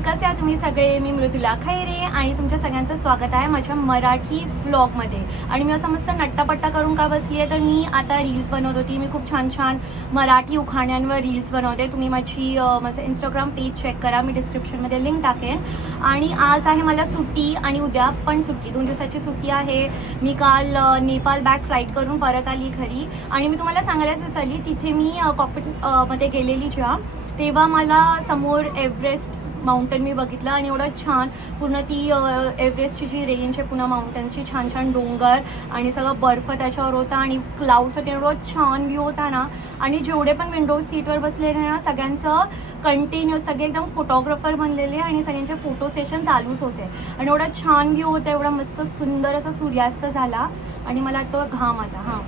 कसे आहात तुम्ही सगळे? मी मृदुला खैरे आणि तुमच्या सगळ्यांचं स्वागत आहे माझ्या मराठी व्लॉगमध्ये आणि मी असं मस्त नट्टापट्टा करून का बसली आहे तर मी आता रील्स बनवत होती. मी खूप छान छान मराठी उखाण्यांवर रील्स बनवते. तुम्ही माझी माझं इंस्टाग्राम पेज चेक करा. मी डिस्क्रिप्शनमध्ये लिंक टाकेन. आणि आज आहे मला सुट्टी आणि उद्या पण सुट्टी. दोन दिवसाची सुट्टी आहे. मी काल नेपाल नेपाळ बॅग फ्लाईट करून परत आली घरी. आणि मी तुम्हाला सांगायलाच विसरली तिथे मी कॉकपिटमध्ये गेलेली जेव्हा तेव्हा मला समोर एव्हरेस्ट माउंटेन मी बघितलं आणि एवढं छान. पूर्ण ती एव्हरेस्टची जी रेंज आहे पुन्हा माउंटन्सची छान छान डोंगर आणि सगळं बर्फ त्याच्यावर होता आणि क्लाउडचं ते एवढं छान व्ह्यू होता ना. आणि जेवढे पण विंडो सीटवर बसलेले ना सगळ्यांचं कंटिन्युअस सगळे एकदम फोटोग्राफर बनलेले आणि सगळ्यांचे फोटो सेशन चालूच होते. आणि एवढा छान व्ह्यू होता एवढा मस्त सुंदर असा सूर्यास्त झाला आणि मला तो घाम आता हां.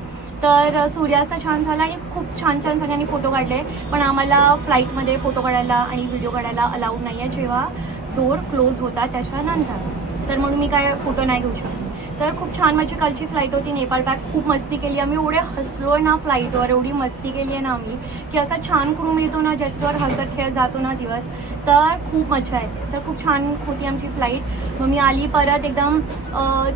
तर सूर्यास्त छान झाला आणि खूप छान छान सगळ्यांनी फोटो काढले. पण आम्हाला फ्लाईटमध्ये फोटो काढायला आणि व्हिडिओ काढायला अलाउड नाही आहे जेव्हा डोर क्लोज होता त्याच्यानंतर. तर म्हणून मी काय फोटो नाही घेऊ शकतो. तर खूप छान माझी कालची फ्लाईट होती नेपाळ बॅग खूप मस्ती केली. आम्ही एवढे हसलो आहे ना फ्लाईटवर एवढी मस्ती केली आहे ना आम्ही की असा छान क्रू मिळतो ना ज्याच्यावर हसत खेळत जातो ना दिवस तर खूप मजा येते. तर खूप छान होती आमची फ्लाईट मग मी आली परत एकदम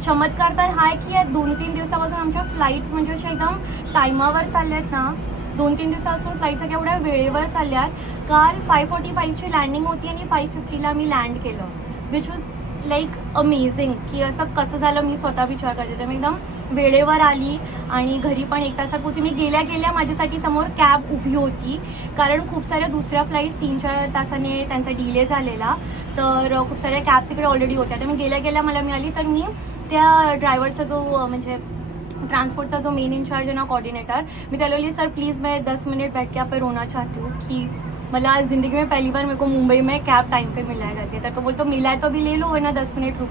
चमत्कार तर हा आहे की या दोन तीन दिवसापासून आमच्या फ्लाईट्स म्हणजे अशा एकदम टायमावर चालल्या आहेत ना दोन तीन दिवसापासून फ्लाईट सगळ्या एवढ्या वेळेवर चालल्यात. काल फाय फोर्टी फाईव्हची लँडिंग होती आणि फाय फिफ्टीला मी लँड केलं विच वॉज लाईक अमेझिंग की असं कसं झालं मी स्वतः विचार करते. तर मी एकदम वेळेवर आली आणि घरी पण एक तासात पोचली मी गेल्या गेल्या माझ्यासाठी समोर कॅब उभी होती कारण खूप साऱ्या दुसऱ्या फ्लाईट तीन चार तासाने त्यांचा डिले झालेला. तर खूप साऱ्या कॅब्स इकडे ऑलरेडी होत्या. तर मी गेल्या गेल्या मला मिळाली. तर मी त्या ड्रायव्हरचा जो म्हणजे ट्रान्सपोर्टचा जो मेन इंचार्ज है ना कोऑर्डिनेटर मैं त्याला सर प्लीज़ मैं दस मिनट बैठ के आप पे रोना चाहती हूँ कि मला ज़िंदगी में पहली बार मेरे को मुंबई में कैब टाइम पे मिला है। करके तर तो बोलतो मिला है तो भी ले लो वरना दस मिनिट रुक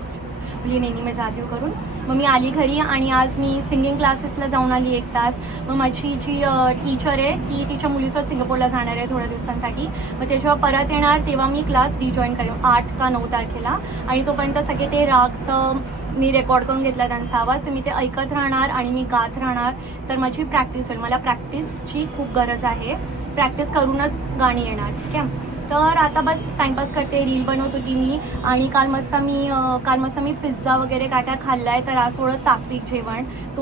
बोली नाही मी जाती करून मग मी आली घरी आणि आज मी सिंगिंग क्लासेसला जाऊन आली एक तास. मग माझी जी टीचर आहे ती तिच्या मुलीसोबत सिंगापूरला जाणार आहे थोड्या दिवसांसाठी. मग ते जेव्हा परत येणार तेव्हा मी क्लास रिजॉईन करेन आठ का नऊ तारखेला. आणि तोपर्यंत सगळे ते रागचं मी रेकॉर्ड करून घेतला त्यांचा आवाज. तर मी ते ऐकत राहणार आणि मी गात राहणार. तर माझी प्रॅक्टिस होईल. मला प्रॅक्टिसची खूप गरज आहे. प्रॅक्टिस करूनच गाणी येणार ठीक आहे? तर आता बस टाइमपास करते रील बनवत होती मी. आणि काल मस्त मी काल मस्त मी पिझ्झा वगैरे काय काय खाल्ला आहे तर आज थोडं सात्विक जेवण. तो